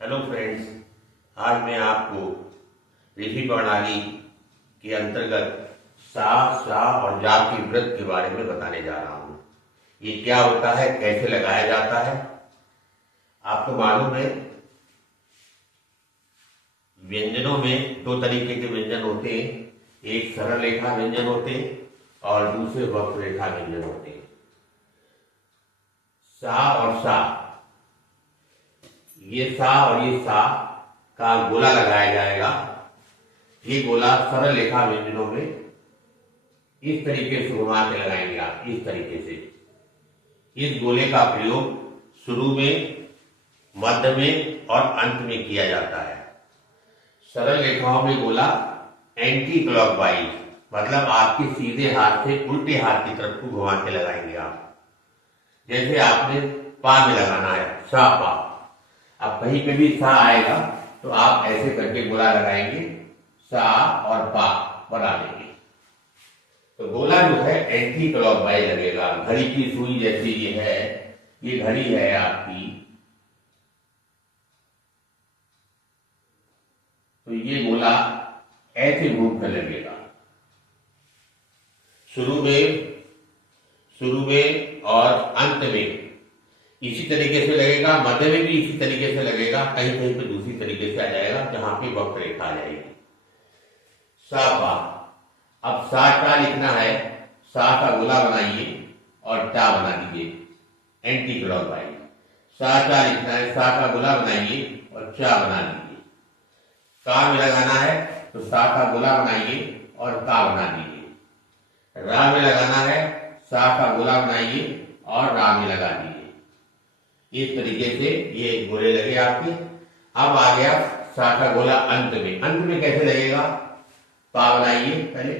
Hello friends, आज मैं आपको विधि प्रणाली के अंतर्गत सा, सा और जा के व्रत के बारे में बताने जा रहा हूँ। ये क्या होता है, कैसे लगाया जाता है। आपको मालूम है, व्यंजनों में दो तरीके के व्यंजन होते हैं। एक सरल रेखा व्यंजन होते हैं और दूसरे वक्र रेखा व्यंजन होते हैं। सा और सा, ये सा और ये सा का गोला लगाया जाएगा। ये गोला सरल रेखा व्यंजनों में इस तरीके से घुमा के लगाएंगे आप, इस तरीके से। इस गोले का प्रयोग शुरू में, मध्य में और अंत में किया जाता है। सरल रेखाओं में गोला एंटी क्लॉकवाइज, मतलब आपके सीधे हाथ से उल्टे हाथ की तरफ को घुमा के लगाएंगे आप। जैसे आपने पा में लगाना है, सा पा। अब कहीं पे भी सा आएगा तो आप ऐसे करके गोला लगाएंगे, सा और पा बना देंगे। तो गोला जो है एंटी क्लॉकवाइज लगेगा। घड़ी की सुई जैसी ये है, ये घड़ी है आपकी, तो ये गोला ऐसे घूम कर लगेगा। शुरू में और अंत में इसी तरीके से लगेगा, मध्य में भी इसी तरीके से लगेगा, कहीं कहीं पे दूसरी तरीके से आ जाएगा जहां पे वक्र रेखा आ जाएगी। सा पा। अब सा टा लिखना है, सा का गोला बनाइए और टा बना दीजिए एंटी क्लॉकवाइज। सा टा लिखना है, सा का गोला बनाइए और चा बना दीजिए। का में लगाना है तो सा का गोला बनाइए और का बना दीजिए। रा में लगाना है, सा का गोला बनाइए और रा में लगा दीजिए। इस तरीके से ये गोले लगे आपके। अब आ गया सा का गोला अंत में। अंत में कैसे लगेगा, पा बनाइए पहले,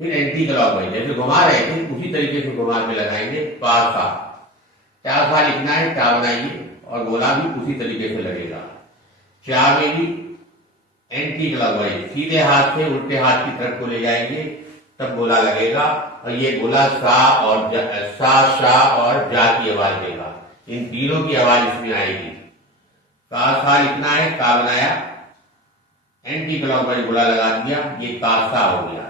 फिर एंटी क्लॉकवाइज जैसे घुमा रहे थे उसी तरीके से घुमा के लगाएंगे, पा सा। चा सा लिखना है, चा बनाइए और गोला भी उसी तरीके से लगेगा। चा में भी एंटी क्लॉकवाइज, सीधे हाथ से उल्टे हाथ की तरफ को ले जाएंगे तब गोला लगेगा। और ये गोला सा और सा और जा की आवाज देगा। इन तीनों की आवाज इसमें आएगी। का सा लिखना है, का बनाया, एंटी क्लॉकवाइज गोला लगा दिया, ये का सा हो गया।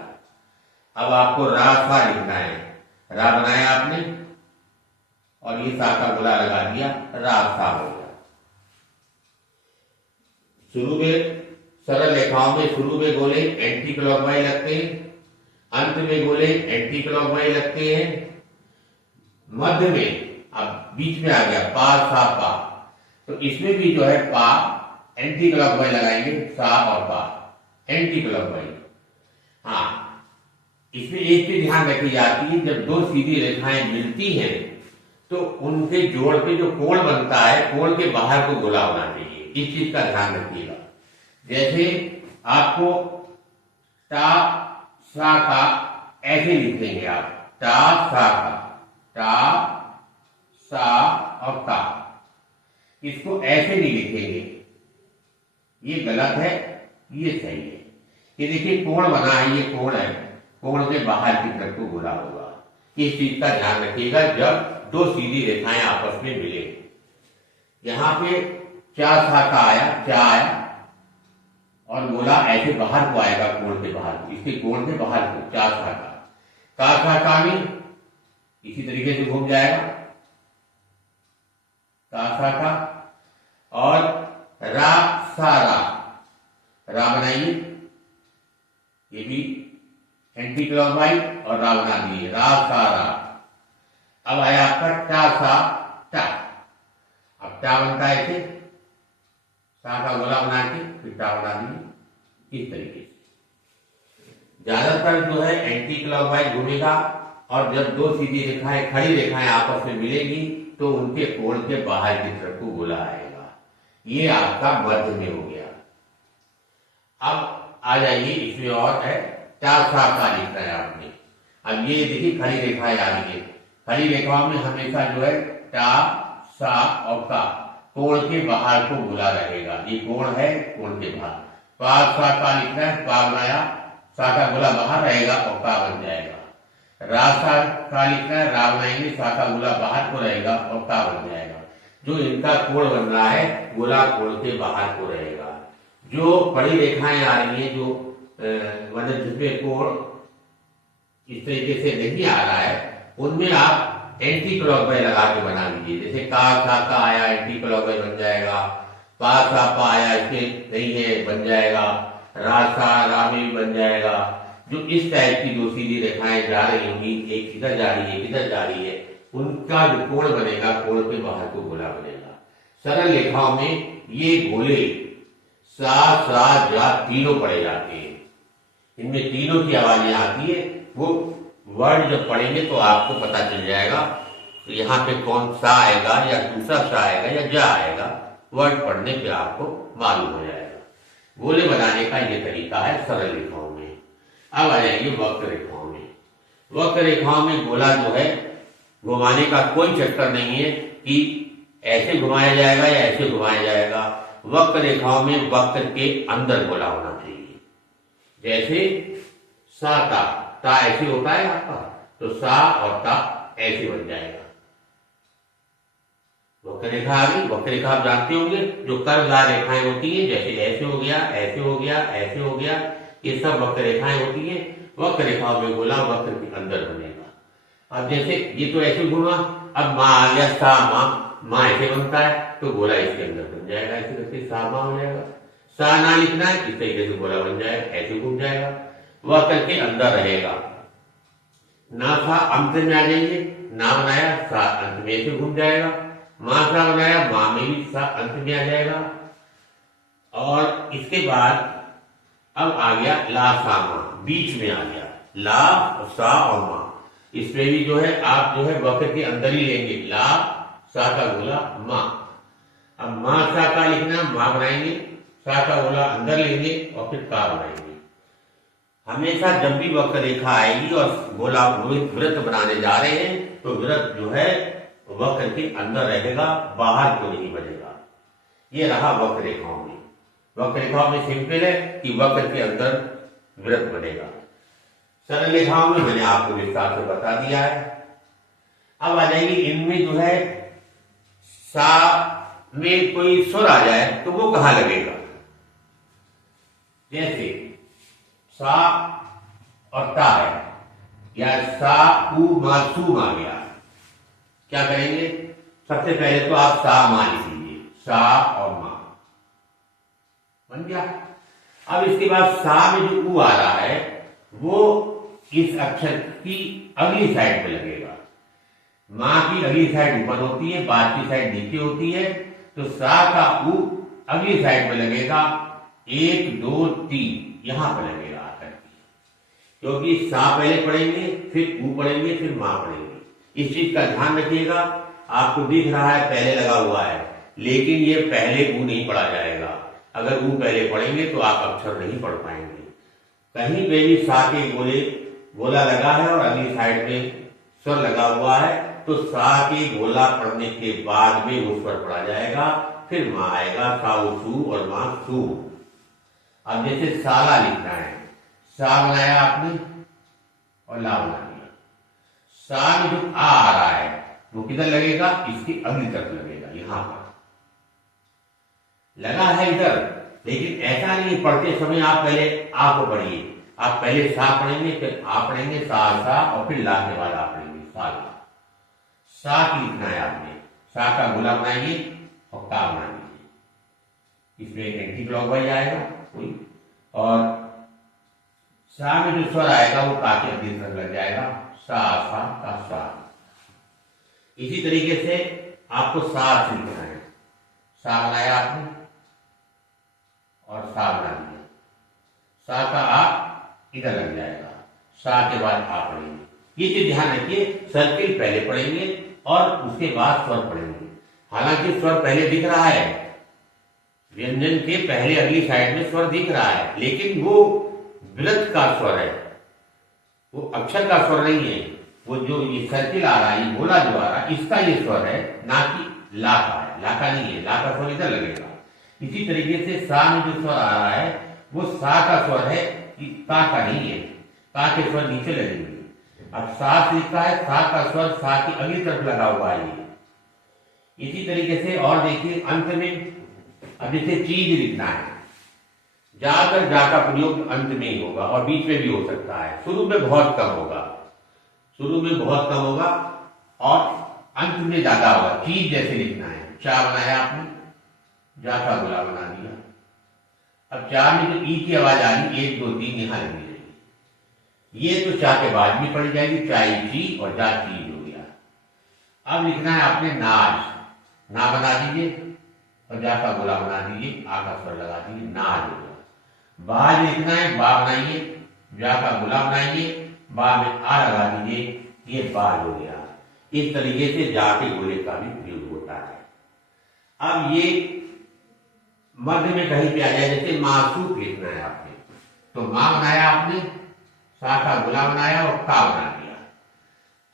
अब आपको रा सा लिखना है, रा बनाया आपने और ये सा का गोला लगा दिया, रा सा हो गया। शुरू में सरल रेखाओं में शुरू में गोले एंटी क्लॉकवाइज लगते हैं, अंत में गोले एंटी क्लॉकवाइज लगते हैं, मध्य में अब बीच में आ गया पा सा पा, तो इसमें भी जो है पा एंटी क्लॉकवाइज लगाएंगे, सा और पा एंटी क्लॉकवाइज। हाँ, इसमें एक चीज ध्यान रखी जाती है, जब दो सीधी रेखाएं मिलती हैं तो उनके जोड़ पे जो कोण बनता है, कोण के बाहर को गोला होना चाहिए। इस चीज का ध्यान रखिएगा। जैसे आपको टा सा का ऐसे लिखेंगे आप, टा सा का, टा सा और का, इसको ऐसे नहीं लिखेंगे, ये गलत है, ये सही है। ये देखिए कोण बना है, ये कोण है, कोण के बाहर की तरफ को गोला होगा। इस चीज का ध्यान रखिएगा जब दो सीधी रेखाएं आपस में मिले। यहां पे चा सा का आया, चा आया और गोला ऐसे बाहर को आएगा, कोण के बाहर, इसके कोण के बाहर को, चा सा का में इसी तरीके से घूम जाएगा, का सा का। और रा सा रा बनाइए, ये भी एंटी क्लॉकवाइज और रा बना दिए, रा सा रा। अब आया आपका टा सा टा। अब टा बनता है ऐसे, सा का गोला बना के फिर टा बना दिए, इस तरीके से। ज्यादातर जो है एंटी क्लॉकवाइज घूमेगा और जब दो सीधी रेखाएं, खड़ी रेखाएं आपस में मिलेगी तो उनके कोण के बाहर की तरफ को गोला आएगा। ये आपका मध्य में हो गया। अब आ जाइए, इसमें और है टा सा का लिखना है आपने। अब ये देखिए खड़ी रेखाएं आ रही है, खड़ी रेखाओं में हमेशा जो है टा सा और का कोण के बाहर को गोला रहेगा। ये कोण है, कोण के बाहर। पा सा का लिखना है, पा बनाया, सा का गोला बाहर रहेगा और का बन जाएगा। रा सा का लिखना है, रा बनाएंगे, सा का गोला बाहर को रहेगा और का बन जाएगा। जो इनका कोण बन रहा है गोला कोण के बाहर को रहेगा। जो बड़ी रेखाएं आ रही हैं, जो मतलब जिसमें कोण इस तरीके से नहीं आ रहा है, उनमें आप एंटी क्लॉकवाइज लगा के बना लीजिए। जैसे का सा का आया एंटी क्लॉकवाइज बन जाएगा, पा सा पा आया इसमें नहीं है बन जाएगा, रा सा रा में भी बन जाएगा। जो इस टाइप की दो सीधी रेखाएं जा रही होंगी, एक इधर जा रही है इधर जा रही है, उनका जो कोण बनेगा कोण के बाहर को गोला बनेगा। सरल रेखाओं में ये गोले सा सा जा तीनों पड़े जाते हैं। इनमें तीनों की आवाजें आती है। वो वर्ड जब पढ़ेंगे तो आपको पता चल जाएगा तो यहाँ पे कौन सा आएगा या दूसरा सा आएगा या जा आएगा, वर्ड पढ़ने पे आपको मालूम हो जाएगा। गोले बनाने का ये तरीका है सरल रेखाओं में। अब आ जाएंगे वक्र रेखाओं में। वक्र रेखाओं में गोला जो है घुमाने का कोई चक्कर नहीं है कि ऐसे घुमाया जाएगा या ऐसे घुमाया जाएगा। वक्र रेखाओं में वक्र के अंदर गोला होना चाहिए। जैसे सा ता ऐसे होता है आपका, तो सा और ता ऐसे बन जाएगा। वक्र रेखा आ गई। वक्र रेखा आप जानते होंगे जो कर्वदार रेखाएं होती है, जैसे ऐसे हो गया ऐसे हो गया ऐसे हो गया, ये सब वक्र रेखाएं होती है। वक्र रेखाओं में गोला वक्र के अंदर बनेगा। अब जैसे ये तो ऐसे घूमा, अब माँ आ गया सा माँ ऐसे बनता है तो गोला इसके अंदर बन जाएगा। ऐसे करके सा माँ हो जाएगा। सा ना लिखना है इस तरीके से गोला बन जाएगा, ऐसे घूम जाएगा, वक्र के अंदर रहेगा। ना सा अंत में आ जाएंगे, ना बनाया सा अंत में ऐसे घूम जाएगा। माँ सा बनाया माँ में भी सा अंत में आ जाएगा। और इसके बाद अब आ गया ला सा माँ, बीच में आ गया ला सा और माँ। इसमें भी जो है आप जो है वक्र के अंदर ही लेंगे, ला सा का गोला माँ। अब माँ सा का लिखना, माँ बनाएंगे, सा का गोला अंदर लेंगे और फिर का बनाएंगे। हमेशा जब भी वक्र रेखा आएगी और गोला वृत्त बनाने जा रहे हैं तो वृत्त जो है वक्र के अंदर रहेगा, बाहर को नहीं बनेगा। ये रहा वक्र रेखाओं में। वक्र रेखाओं में सिंपल है कि वक्र के अंदर वृत्त बनेगा। सरल रेखाओं में मैंने आपको विस्तार से बता दिया है। अब आ जाएगी इनमें जो है सा में कोई स्वर आ जाए तो वो कहां लगेगा। जैसे सा और ता है, या सा उ मासूम आ गया, क्या करेंगे? सबसे पहले तो आप सा मा लिख लीजिए, सा और मा बन गया। अब इसके बाद सा में जो उ आ रहा है वो इस अक्षर की अगली साइड पे लगेगा। माँ की अगली साइड ऊपर होती है, बात की साइड नीचे होती है, तो सा का उ अगली साइड पे लगेगा। 1 2 3 यहां पर लगेगा आकर के, क्योंकि सा पहले पढ़ेंगे फिर उ पढ़ेंगे फिर माँ पढ़ेंगे। इस चीज का ध्यान रखिएगा। आपको दिख रहा है पहले लगा हुआ है, लेकिन ये पहले उ नहीं पढ़ा जाएगा। अगर उ पहले पढ़ेंगे तो आप अक्षर नहीं पढ़ पाएंगे। कहीं पे भी सा के गोला लगा है और अगली साइड में स्वर लगा हुआ है तो सा के गोला पढ़ने के बाद में वो स्वर पढ़ा जाएगा, फिर माँ आएगा, सा सू और माँ सू। अब जैसे साला लिखना है, सा बनाया आपने और ला बना दिया। सा में जो आ रहा है वो किधर लगेगा? इसकी अगली तरफ लगेगा, यहां पर लगा है इधर। लेकिन ऐसा नहीं पढ़ते समय आप पहले आ को पढ़िए। आप पहले सा पढ़ेंगे फिर आ पढ़ेंगे, सा और फिर ला के बाद आप पढ़ेंगे साला। सा की लिखना है आपने, सा का गोला बनाइए और का बना लीजिए। इसमें एंटी क्लॉकवाइज आएगा कोई, और सा में जो स्वर आएगा वो का के अगली तरफ लग जाएगा, सा सा का सा। इसी तरीके से आपको सा से लिखना है। सा बनाया आपने और सा बना दिया, सा का आ इधर लग जाएगा, सा के बाद आ पढ़ेंगे। ये चीज ध्यान रखिए, सर्किल पहले पढ़ेंगे और उसके बाद स्वर पढ़ेंगे। हालांकि स्वर पहले दिख रहा है, व्यंजन के पहले अगली साइड में स्वर दिख रहा है, लेकिन वो वृत्त का स्वर है, वो अक्षर का स्वर नहीं है। वो जो ये सर्किल आ रहा है, ये गोला जो आ रहा है, इसका ये स्वर है, ना कि ला का है। ला का नहीं है, ला का स्वर इधर लगेगा। इसी तरीके से सा में जो स्वर आ रहा है वो सा का स्वर है, का नहीं है। का के स्वर नीचे लगेंगे। अब सा से लिखा है, सा का स्वर सा की अगली तरफ लगा हुआ है। इसी तरीके से और देखिए अंत में, अब जैसे चीज लिखना है, ज्यादातर जा का प्रयोग अंत में ही होगा और बीच में भी हो सकता है, शुरू में बहुत कम होगा, शुरू में बहुत कम होगा और अंत में ज्यादा होगा। चीज जैसे लिखना है, चा बनाया आपने, जा का गोला बना दिया। अब चा में जो ई की आवाज आ रही, 1 2 3 यहां लगी रहेगी, ये तो चा के बाद में पड़ जाएगी, चाई ची और जा चीज हो गया। अब लिखना है आपने नाज, ना बना दीजिए और जा का गोला बना दीजिए, आ का स्वर लगा दीजिए, नाज हो गया। बाज लिखना है, बा बनाइए, जा का गोला बनाइए, बा में आ लगा दीजिए, ये बाज हो गया। इस तरीके से जा के गोले का भी प्रयोग होता है। अब ये मध्य में कहीं पे आ जाए, जैसे मासूक लिखना है आपने, तो मां बनाया आपने, सा का गोला बनाया और का बना दिया।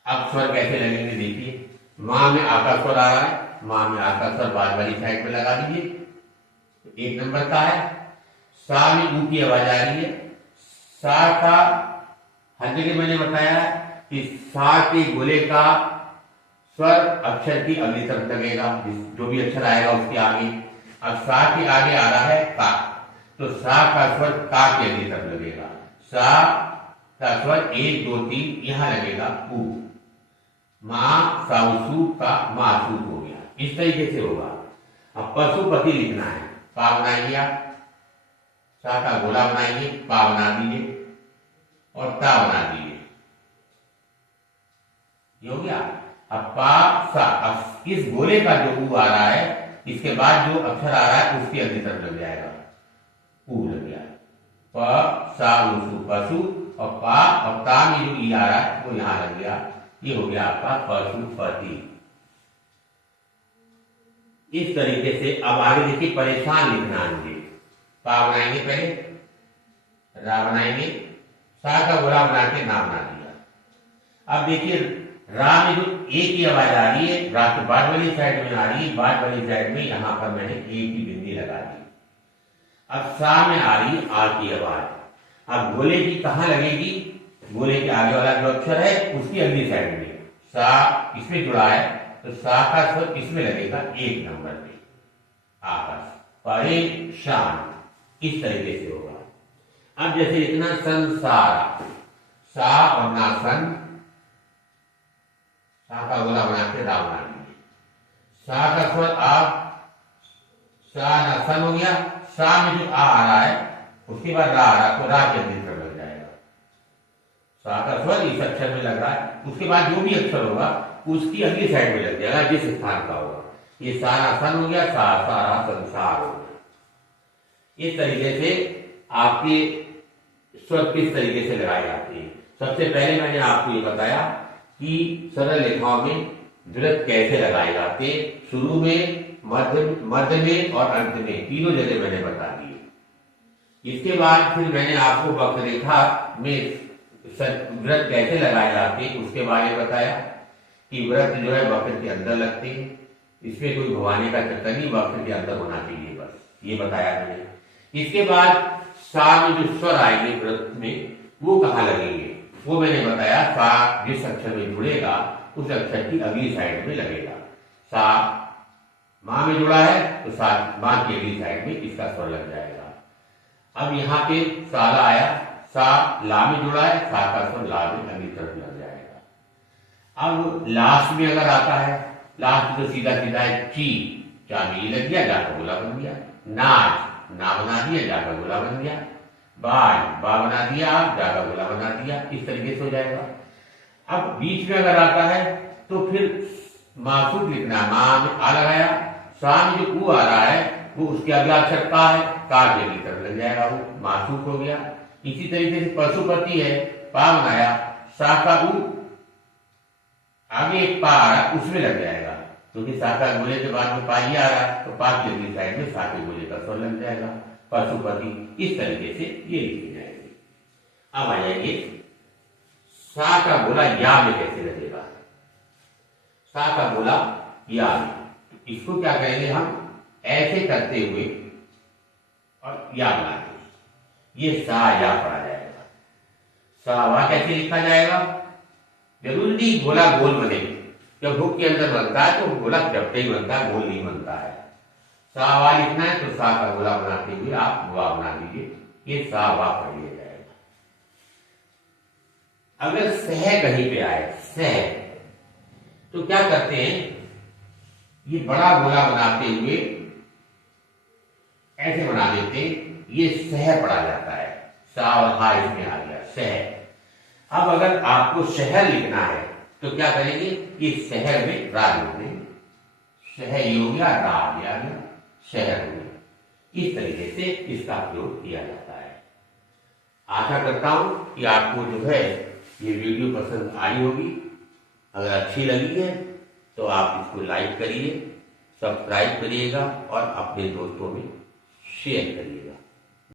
अब स्वर कैसे लगेंगे देखिए, मां में आ का स्वर आ रहा है, मां में आ का स्वर बाज वाली साइड में लगा दीजिए, 1 नंबर का है। सा में ऊ की आवाज आ रही है, सा का हर जगह मैंने बताया कि सा के गोले का स्वर अक्षर की अगली तरफ लगेगा, जो भी अक्षर आएगा उसके आगे। अब सा के आगे आ रहा है का, तो सा का स्वर का के अगली तरफ लगेगा, सा का स्वर 1 2 3 यहां लगेगा, ऊ। मां साउसू का मासूक हो गया, इस तरीके से होगा। अब पशुपति लिखना है, पा बनाइए, सा का गोला बनाइए, पा बना दीजिए और ता बना दीजिए, ये हो गया। अब पा सा, अब इस गोले का जो ऊ आ रहा है, इसके बाद जो अक्षर आ रहा है उसकी अगली तरफ लग जाएगा, ऊ लग गया, प सा उसु पशु, और पा और ता में जो ई आ रहा है वो यहां लग गया, ये हो गया आपका पशुपति। इस तरीके से अब आगे देखिए परेशान लिखना है मुझे, पा बनाएंगे पहले, रा बनाएंगे, सा का गोला बना के ना बना दिया। अब देखिए रा में जो ए की आवाज आ रही है, रा के बाद वाली साइड में आ रही है, बाद वाली साइड में यहां पर मैंने ए की बिंदी लगा दी। अब सा में आ रही है आ की आवाज, अब गोले की कहां लगेगी, गोले के आगे वाला जो अक्षर है उसकी अगली साइड में, सा इसमें जुड़ा है तो सा का स्वर इसमें लगेगा 1 नंबर पे, आपस परेशान, इस तरीके से होगा। अब जैसे लिखना संसार, सा और ना सन, सा का गोला बना के रा बना दीजिए, सा का स्वर आप, सा ना सन हो गया, सा में जो आ रहा है उसके बाद रा आ रहा तो रा के अगली तरफ लग जाएगा, सा का स्वर इस अक्षर में लग रहा है, उसके बाद जो भी अक्षर होगा उसकी अगली साइड में लग जाएगा जिस स्थान का होगा, ये सारा सन हो गया, सारा संसार हो गया। इस तरीके से आपके स्वर किस तरीके से लगाए जाते हैं। सबसे पहले मैंने आपको ये बताया कि सरल रेखाओं में वृत्त कैसे लगाए जाते हैं, शुरू में, मध्य में और अंत में, तीनों जगह मैंने बता दिए। इसके बाद फिर मैंने आपको वक्ररेखा में वृत्त कैसे लगाए जाते हैं उसके बारे में बताया कि वृत्त जो है वक्र के अंदर लगते हैं, इसमें कोई घुमाने का चक्कर नहीं, वक्र के अंदर होना चाहिए, बस ये बताया मैंने। इसके बाद सा में जो स्वर आएंगे वृत्त में वो कहाँ लगेंगे, वो मैंने बताया, सा जिस अक्षर में जुड़ेगा उस अक्षर की अगली साइड में लगेगा। सा मां में जुड़ा है तो सा मां की अगली साइड में इसका स्वर लग जाएगा। अब यहाँ पे साला आया, सा ला में जुड़ा है, सा का स्वर ला में अगली तरफ लग जाएगा। अब लास्ट में अगर आता है, लास्ट तो सीधा सीधा है ची, चा में ई लग गया, जा का गोला बन गया, नाच, ना बना दिया, जा का गोला बन गया, बाज, बा बना दिया, जा का गोला बना दिया, इस तरीके से हो जाएगा। अब बीच में अगर आता है तो फिर मासूक लिखना, मां में आ लगाया, सा में जो ऊ आ रहा है वो उसके अगला अक्षर का है, का के अगली तरफ लग जाएगा, वो मासूक हो गया। इसी तरीके से पशुपति है, पा बनाया, सा का ऊ आगे एक पा आ रहा उसमें लग जाएगा, क्योंकि सा का गोले के बाद में पा ही आ रहा है तो पा की अगली साइड में सा के गोले का स्वर लग जाएगा, पशुपति। इस तरीके से ये लिखी जाएगी। अब आ जाएंगे सा का गोला या में कैसे लगेगा, सा का गोला या में, इसको क्या कहेंगे हम, ऐसे करते हुए और या बनाते, ये सा या पढ़ा जाएगा। सा वा कैसे लिखा जाएगा, जरूरी नहीं गोला गोल बने, जब भूख के अंदर बनता है तो गोला चपटे ही बनता है, गोल नहीं बनता है। सा वा लिखना है तो सा का गोला बनाते हुए आप वा बना दीजिए, ये सा वा पढ़ लिया जाएगा। अगर सह कहीं पे आए, सह, तो क्या करते हैं, ये बड़ा गोला बनाते हुए ऐसे बना देते हैं, ये सह पढ़ा जाता है, सा और हा इसमें आ गया, सह। अब अगर आपको शहर लिखना है तो क्या करेंगे, ये शहर में रा लिख देंगे, शहर हो गया, रा आ गया, शहर हो गया। इस तरीके से इसका प्रयोग किया जाता है। आशा करता हूं कि आपको जो है ये वीडियो पसंद आई होगी। अगर अच्छी लगी है तो आप इसको लाइक करिए, सब्सक्राइब करिएगा और अपने दोस्तों में शेयर करिएगा।